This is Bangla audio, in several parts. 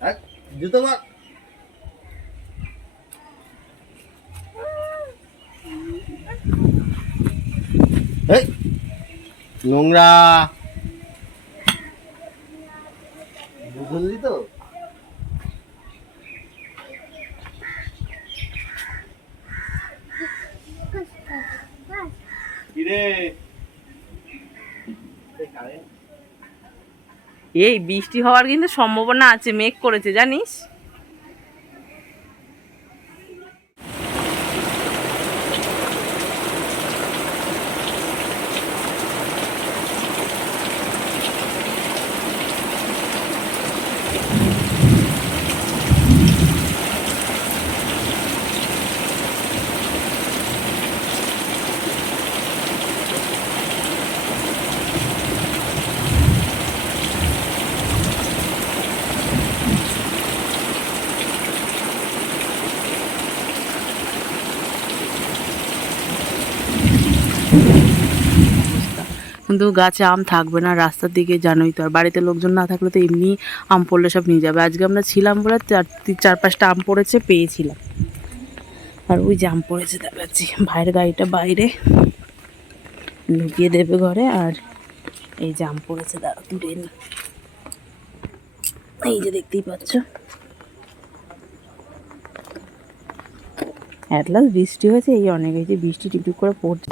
হ্যাঁ, জুতো এই, নোংরা। বুঝলি তো? কিরে? এই বৃষ্টি হওয়ার কিন্তু সম্ভাবনা আছে মেঘ করেছে জানিস? কিন্তু গাছে আম থাকবে না, রাস্তার দিকে জানোই তো, আর বাড়িতে লোকজন না থাকলে তো এমনি আম পড়লে সব নিয়ে যাবে। আজকে আমরা ছিলাম বলে চার চার পাঁচটা আম পড়েছে, পেয়েছিলাম। আর ওই জাম পড়েছে, দেখাচ্ছি। ভাইয়ের গাড়িটা বাইরে লুকিয়ে দেবে ঘরে, আর এই জাম পড়েছে দাঁড়া তুলে নি। এই যে দেখতেই পাচ্ছ। অ্যাটলাস বৃষ্টি হয়েছে, এই অনেক এই যে বৃষ্টি টিপটিপ করে পড়ছে।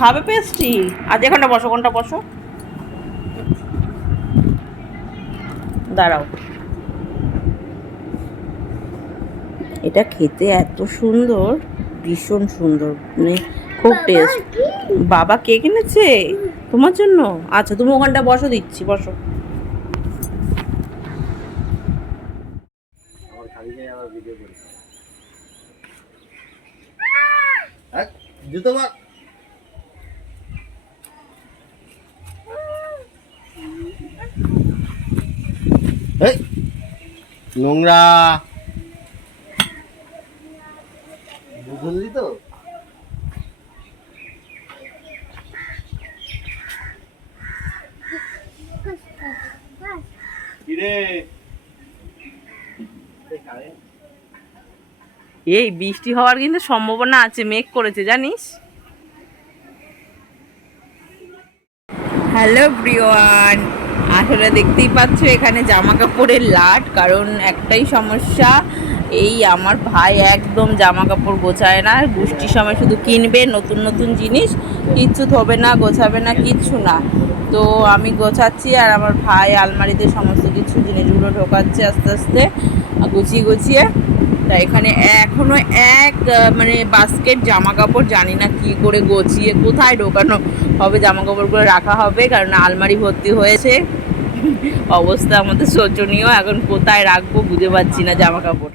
খাবে পেস্ট্রি? আজ এখানটা বসো কোনটা বসো? দাঁড়াও। এটা খেতে এত সুন্দর ভীষণ সুন্দর মানে খুব টেস্ট বাবা কে কিনেছে তোমার জন্য? আচ্ছা তুমি ওখানটা বসো দিচ্ছি বসো। হ্যাঁ, জুতো নোংরা। বুঝলি তো? এই বৃষ্টি হওয়ার কিন্তু সম্ভাবনা আছে মেঘ করেছে জানিস? হ্যালো ব্রিওয়ান আসলে দেখতেই পাচ্ছ, এখানে জামা কাপড়ের লাট, কারণ একটাই সমস্যা, এই আমার ভাই একদম জামা কাপড় গোছায় না বৃষ্টির সময় শুধু কিনবে নতুন নতুন জিনিস, কিচ্ছু ধোবে না, গোছাবে না, কিচ্ছু না। তো আমি গোছাচ্ছি আর আমার ভাই আলমারিতে সমস্ত কিছু জিনিসগুলো ঢোকাচ্ছে আস্তে আস্তে গুছিয়ে গুছিয়ে। তা এখানে এখনও এক মানে বাস্কেট জামা কাপড় জানি না কি করে গছিয়ে কোথায় ঢোকানো হবে জামা কাপড়গুলো রাখা হবে, কারণ আলমারি ভর্তি হয়েছে। অবস্থা আমাদের শোচনীয়। এখন কোথায় রাখব বুঝে পাচ্ছি না জামা কাপড়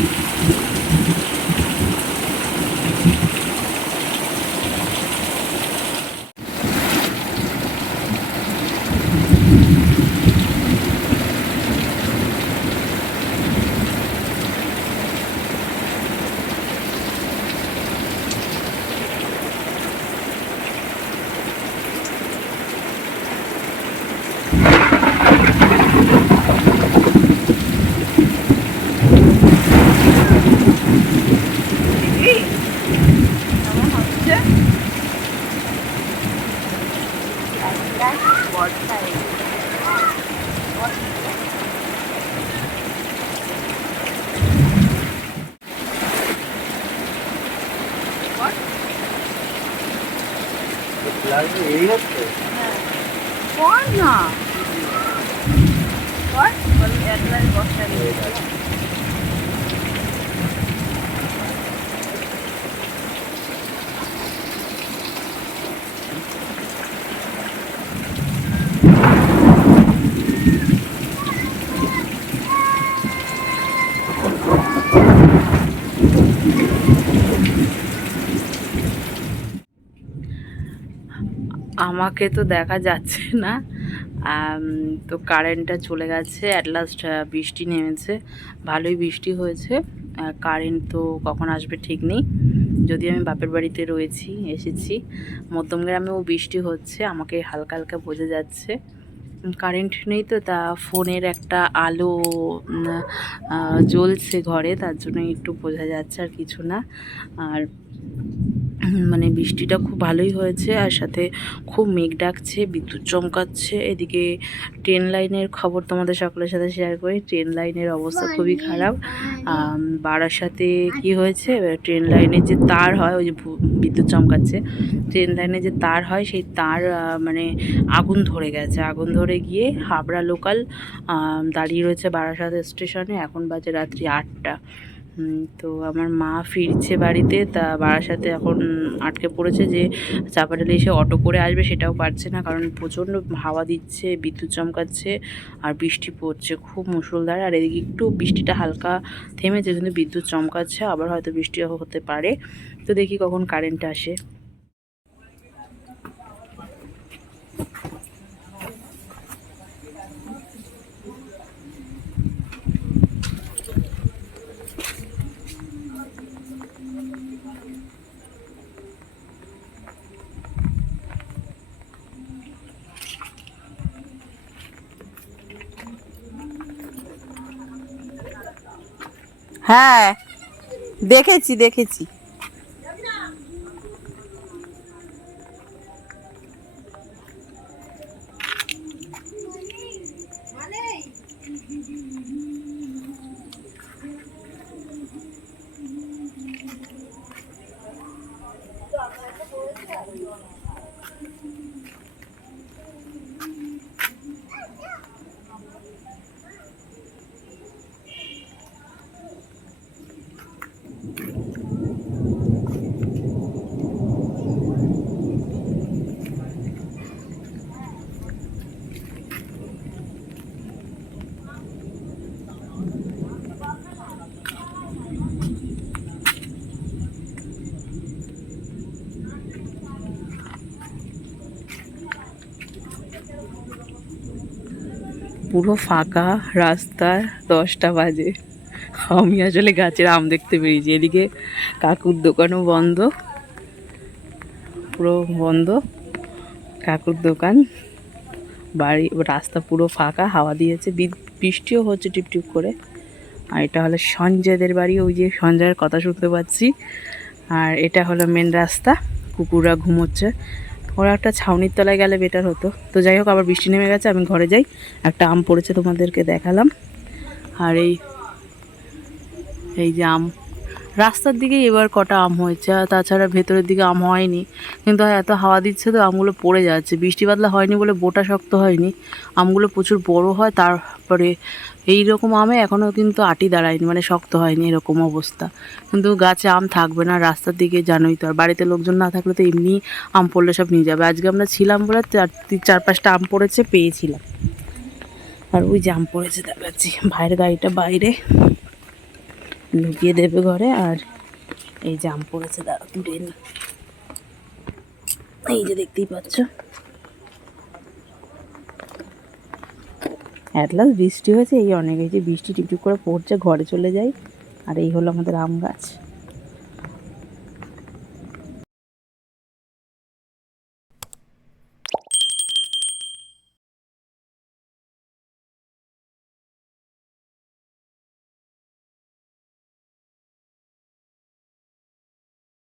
দেখ বর্ষা এসে লাগবে এই হচ্ছে কর না কর বল এক গ্লাস বর্ষা দিয়ে আমাকে তো দেখা যাচ্ছে না। তো কারেন্টটা চলে গেছে অ্যাট লাস্ট বৃষ্টি নেমেছে। ভালোই বৃষ্টি হয়েছে। কারেন্ট তো কখন আসবে ঠিক নেই। যদি আমি বাপের বাড়িতে রয়েছি, এসেছি। মধ্যমগ্রামেও বৃষ্টি হচ্ছে, আমাকে হালকা হালকা বোঝা যাচ্ছে। কারেন্ট নেই তো, তা ফোনের একটা আলো জ্বলছে ঘরে, তার জন্য একটু বোঝা যাচ্ছে আর কিছু না। আর মানে বৃষ্টিটা খুব ভালোই হয়েছে আর সাথে খুব মেঘ ডাকছে বিদ্যুৎ চমকাচ্ছে। এদিকে ট্রেন লাইনের খবর তোমাদের সকলের সাথে শেয়ার করি। ট্রেন লাইনের অবস্থা খুবই খারাপ। আম, বারাসাতে কি হয়েছে? ট্রেন লাইনের যে তার হয় ওই যে বিদ্যুৎ চমকাচ্ছে। ট্রেন লাইনে যে তার হয় সেই তার মানে আগুন ধরে গেছে। আগুন ধরে গিয়ে হাবড়া লোকাল দাঁড়িয়ে রয়েছে বারাসাত স্টেশনে এখন বাজে রাত্রি আটটা। তো আমার মা ফিরছে বাড়িতে, তা বাড়ার সাথে এখন আটকে পড়েছে যে চাপাটালে এসে অটো করে আসবে সেটাও পারছে না, কারণ প্রচণ্ড হাওয়া দিচ্ছে, বিদ্যুৎ চমকাচ্ছে আর বৃষ্টি পড়ছে, খুব মুসলধারে আর এদিকে একটু বৃষ্টিটা হালকা থেমেছে, কিন্তু বিদ্যুৎ চমকাচ্ছে, আবার হয়তো বৃষ্টি হতে পারে। তো দেখি কখন কারেন্ট আসে। হ্যাঁ দেখেছি দেখেছি। পুরো ফাঁকা রাস্তা দশটা বাজে। আমি আসলে গাছের আম দেখতে বেরিয়েছি। এদিকে কাকুর দোকানও বন্ধ। পুরো বন্ধ। কাকুর দোকান। বাড়ি, রাস্তা পুরো ফাঁকা, হাওয়া দিয়েছে। বৃষ্টিও হচ্ছে টিপটিপ করে। আর এটা হলো সঞ্জয়দের বাড়ি, ওই যে সঞ্জয়ের কথা শুনতে পাচ্ছি। আর এটা হলো মেন রাস্তা। কুকুররা ঘুমোচ্ছে। ওরা একটা ছাউনির তলায় গেলে বেটার হতো। তো যাই হোক, আবার বৃষ্টি নেমে গেছে, আমি ঘরে যাই। একটা আম পড়েছে তোমাদেরকে দেখালাম। আর এই এই যে আম। রাস্তার দিকে এবার কটা আম হয়েছে, আর তাছাড়া ভেতরের দিকে আম হয়নি। কিন্তু এত হাওয়া দিচ্ছে তো আমগুলো পড়ে যাচ্ছে। বৃষ্টি বাদলা হয়নি বলে বোটা শক্ত হয়নি। আমগুলো প্রচুর বড় হয়, তারপরে এই রকম আমে এখনও কিন্তু আটি দাঁড়ায়নি মানে শক্ত হয়নি এরকম অবস্থা। কিন্তু গাছে আম থাকবে না, রাস্তার দিকে জানোই তো। আর বাড়িতে লোকজন না থাকলে তো এমনি আম পড়লে সব নিয়ে যাবে। আজকে আমরা ছিলাম বলে চার চার পাঁচটা আম পড়েছে, পেয়েছিলাম। আর ওই জাম পড়েছে, দেখাচ্ছি। ভাইয়ের গাড়িটা বাইরে। ঢুকিয়ে দেবে ঘরে আর এই জাম পড়েছে দাঁড়া তুলে নি। এই যে দেখতেই পাচ্ছ। অ্যাটলাস বৃষ্টি হয়েছে, এই অনেক এই যে বৃষ্টি টিপটিপ করে পড়ছে, ঘরে চলে যাই। আর এই হলো আমাদের আম গাছ।